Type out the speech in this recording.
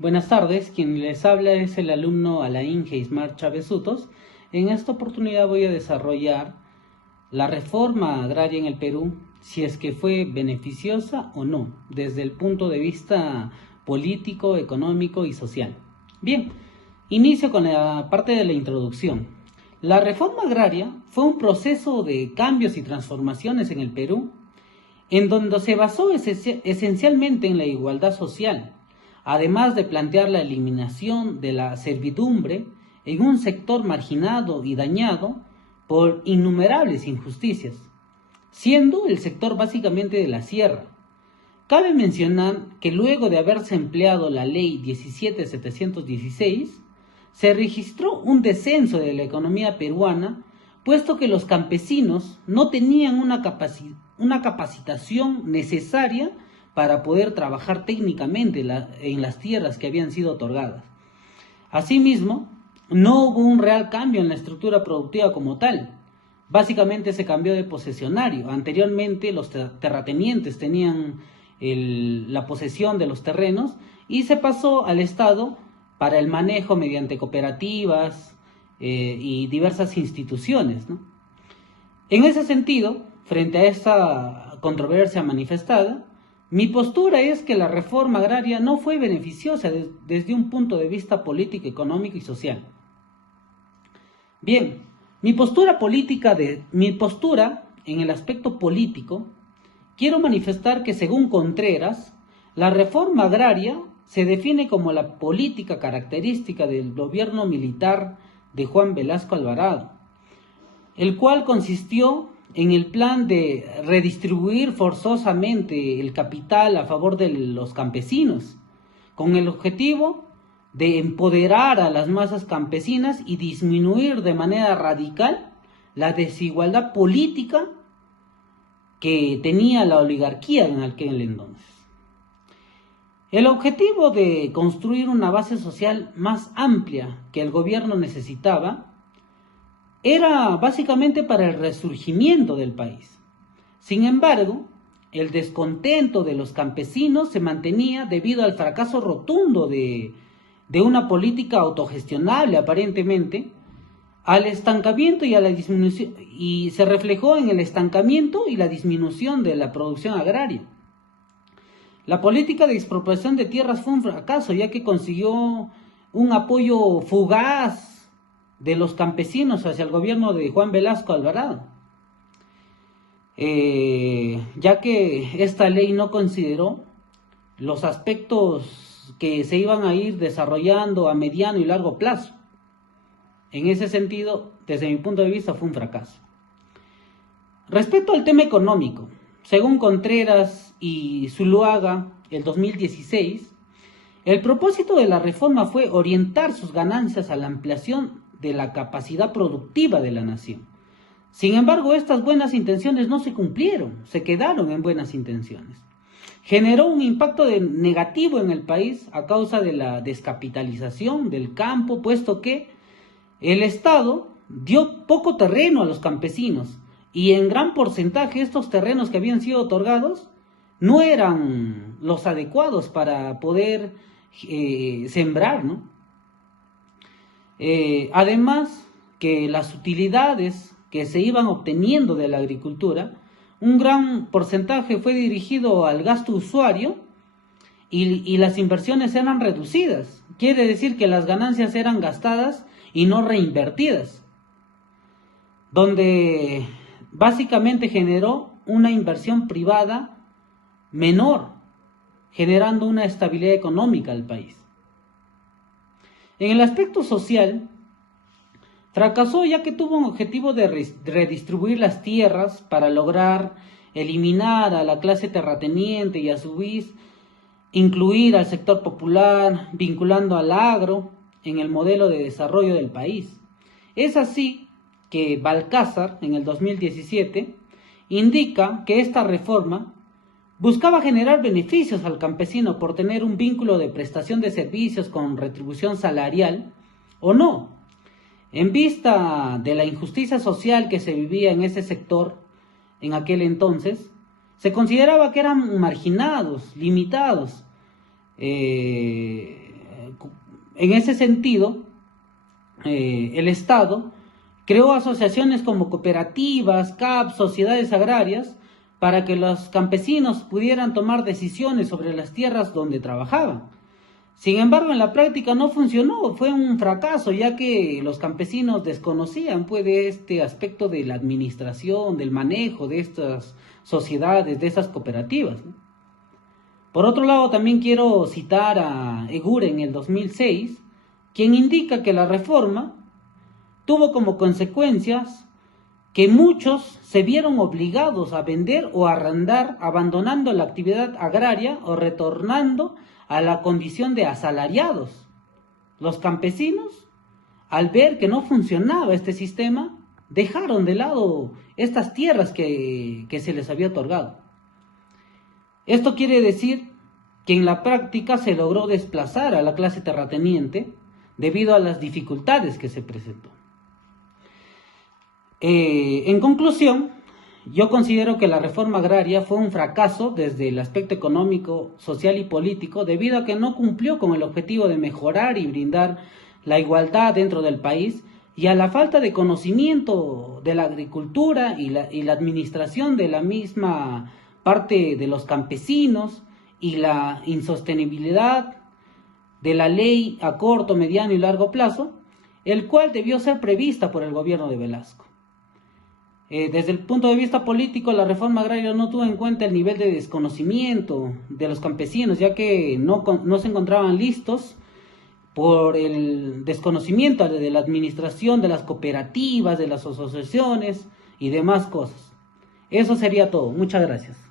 Buenas tardes, quien les habla es el alumno Alain Geismar Chávez Sutos. En esta oportunidad voy a desarrollar la reforma agraria en el Perú, si es que fue beneficiosa o no, desde el punto de vista político, económico y social. Bien, inicio con la parte de la introducción. La reforma agraria fue un proceso de cambios y transformaciones en el Perú, en donde se basó esencialmente en la igualdad social, además de plantear la eliminación de la servidumbre en un sector marginado y dañado por innumerables injusticias, siendo el sector básicamente de la sierra. Cabe mencionar que luego de haberse empleado la Ley 17.716, se registró un descenso de la economía peruana, puesto que los campesinos no tenían una capacitación necesaria para poder trabajar técnicamente en las tierras que habían sido otorgadas. Asimismo, no hubo un real cambio en la estructura productiva como tal. Básicamente se cambió de posesionario. Anteriormente los terratenientes tenían la posesión de los terrenos y se pasó al Estado para el manejo mediante cooperativas y diversas instituciones, ¿no? En ese sentido, frente a esta controversia manifestada, mi postura es que la reforma agraria no fue beneficiosa desde un punto de vista político, económico y social. Bien, mi postura en el aspecto político, quiero manifestar que según Contreras, la reforma agraria se define como la política característica del gobierno militar de Juan Velasco Alvarado, el cual consistió en el plan de redistribuir forzosamente el capital a favor de los campesinos, con el objetivo de empoderar a las masas campesinas y disminuir de manera radical la desigualdad política que tenía la oligarquía en aquel entonces. El objetivo de construir una base social más amplia que el gobierno necesitaba era básicamente para el resurgimiento del país. Sin embargo, el descontento de los campesinos se mantenía debido al fracaso rotundo de una política autogestionable aparentemente, al estancamiento y a la disminución, y se reflejó en el estancamiento y la disminución de la producción agraria. La política de expropiación de tierras fue un fracaso, ya que consiguió un apoyo fugaz de los campesinos hacia el gobierno de Juan Velasco Alvarado, ya que esta ley no consideró los aspectos que se iban a ir desarrollando a mediano y largo plazo. En ese sentido, desde mi punto de vista, fue un fracaso. Respecto al tema económico, según Contreras y Zuluaga, el 2016, el propósito de la reforma fue orientar sus ganancias a la ampliación de la capacidad productiva de la nación. Sin embargo, estas buenas intenciones no se cumplieron, se quedaron en buenas intenciones. Generó un impacto negativo en el país a causa de la descapitalización del campo, puesto que el Estado dio poco terreno a los campesinos y en gran porcentaje estos terrenos que habían sido otorgados no eran los adecuados para poder sembrar, ¿no? Además que las utilidades que se iban obteniendo de la agricultura, un gran porcentaje fue dirigido al gasto usuario y las inversiones eran reducidas. Quiere decir que las ganancias eran gastadas y no reinvertidas, donde básicamente generó una inversión privada menor, generando una estabilidad económica al país. En el aspecto social, fracasó ya que tuvo un objetivo de redistribuir las tierras para lograr eliminar a la clase terrateniente y a su vez incluir al sector popular, vinculando al agro en el modelo de desarrollo del país. Es así que Balcázar, en el 2017, indica que esta reforma buscaba generar beneficios al campesino por tener un vínculo de prestación de servicios con retribución salarial o no. En vista de la injusticia social que se vivía en ese sector en aquel entonces, se consideraba que eran marginados, limitados, en ese sentido, el Estado creó asociaciones como cooperativas, CAP, sociedades agrarias, para que los campesinos pudieran tomar decisiones sobre las tierras donde trabajaban. Sin embargo, en la práctica no funcionó, fue un fracaso, ya que los campesinos desconocían pues, de este aspecto de la administración, del manejo de estas sociedades, de estas cooperativas, ¿no? Por otro lado, también quiero citar a Eguren en el 2006, quien indica que la reforma tuvo como consecuencias que muchos se vieron obligados a vender o arrendar, abandonando la actividad agraria o retornando a la condición de asalariados. Los campesinos, al ver que no funcionaba este sistema, dejaron de lado estas tierras que se les había otorgado. Esto quiere decir que en la práctica se logró desplazar a la clase terrateniente debido a las dificultades que se presentó. En conclusión, yo considero que la reforma agraria fue un fracaso desde el aspecto económico, social y político debido a que no cumplió con el objetivo de mejorar y brindar la igualdad dentro del país y a la falta de conocimiento de la agricultura y la administración de la misma parte de los campesinos y la insostenibilidad de la ley a corto, mediano y largo plazo, el cual debió ser prevista por el gobierno de Velasco. Desde el punto de vista político, la reforma agraria no tuvo en cuenta el nivel de desconocimiento de los campesinos, ya que no se encontraban listos por el desconocimiento de la administración de las cooperativas, de las asociaciones y demás cosas. Eso sería todo. Muchas gracias.